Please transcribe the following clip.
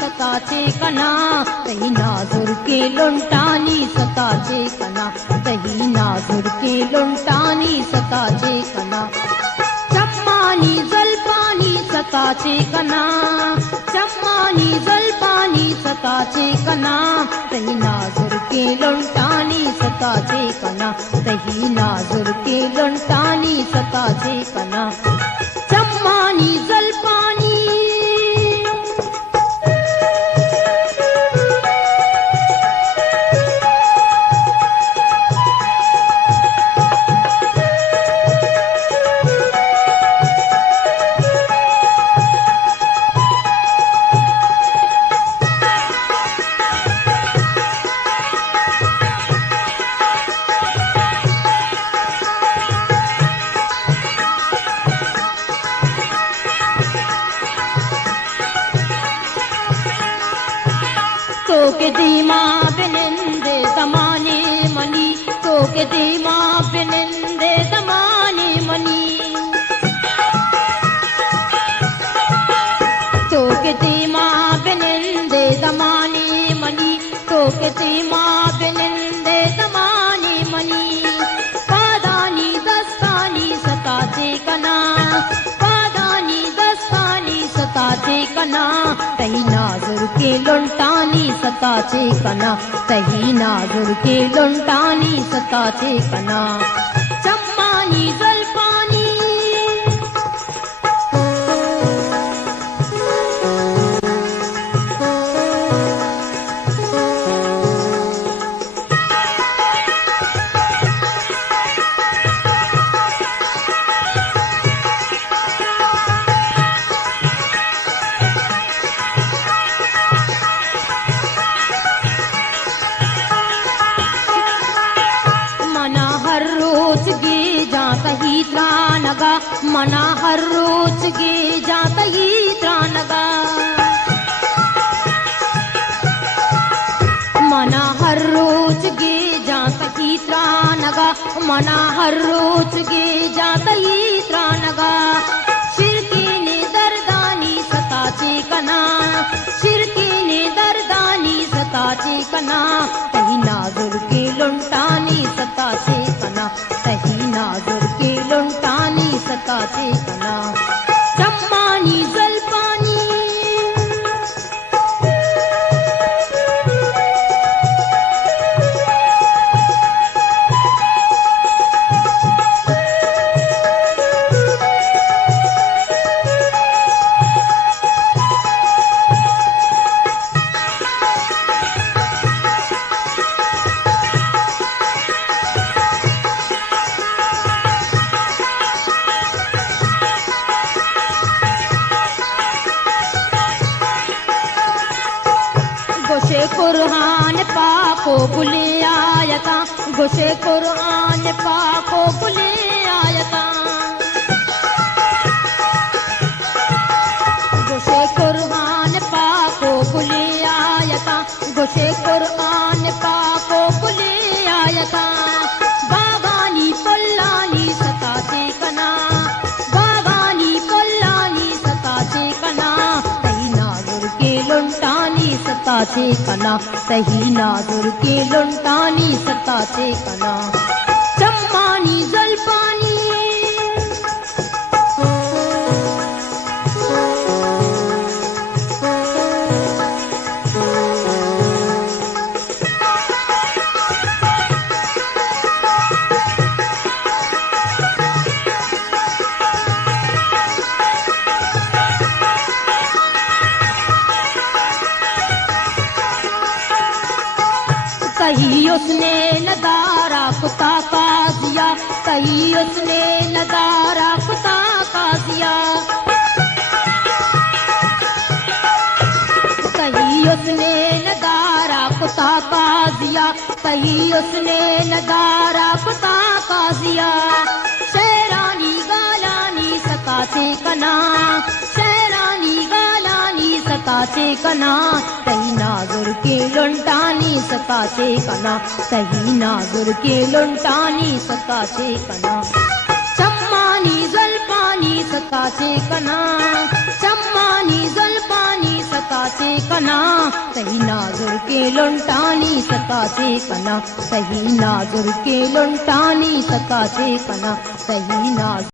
सताचे कना तही नाजुर के लुंटानी सताचे कना तही नाजुर के लुंटानी सताचे कना चम्मानी जलपानी सताचे कना चम्मानी जलपानी सताचे कना तही नाजुर के लुंटानी सताचे कना तही नाजुर के लुंटानी सताचे कना चम्मानी जलपानी तो के दीमा बिनिंदे दमाने मनी तो के दीमा बिनिंदे दमाने मनी तो के दीमा बिनिंदे दमाने मनी तो के दीमा बिनिंदे दमाने मनी पादानी दस्तानी सताचे कना पादानी दस्तानी सताचे कना तही नाजुर के लुंटानी सताचे कना तही नाजुर के लुंटानी सताचे कना चम्मानी जलपानी कही त्रानगा मना हर रोज गे जाता ही त्रानगा मना हर रोज गे जाता ही त्रानगा मना हर रोज गे जाता ही त्रानगा शिरकी ने दर्दानी सताचे कना शिरकी ने दर्दानी सताचे कना तही नाजुर के लुंटानी सताचे कना तही नाजुर के लुंटानी सताचे कना चम्मानी जलपानी कुरान पाको बुले आयता गुशे कुरान पाको बुले आयता गुशे कुरान पाको बुले आयता गुशे कुरान पाको बुले आयता बाबानी पुल्लानी सताचे कना बाबानी पुल्लानी सताचे कना तही नाजुर के लुंटानी सताचे कना तही नाजुर के लुंटानी सताचे कना चम्मानी जलपानी कही उसने नदारा कुता का दिया कही उसने नदारा कुता का दिया कही उसने नदारा कुता का दिया कही उसने नदारा कुता का दिया शेरानी गालानी सताचे कना शेरानी गालानी सताचे कना तही नाजुर के लुंटानी सताचे कना तही नाजुर के लुंटानी सताचे कना चम्मानी जलपानी सताचे कना चम्मानी जलपानी सताचे कना लुंटानी सकासे कना सही नाजुर के लुंटानी सकासे कना सही नाजुर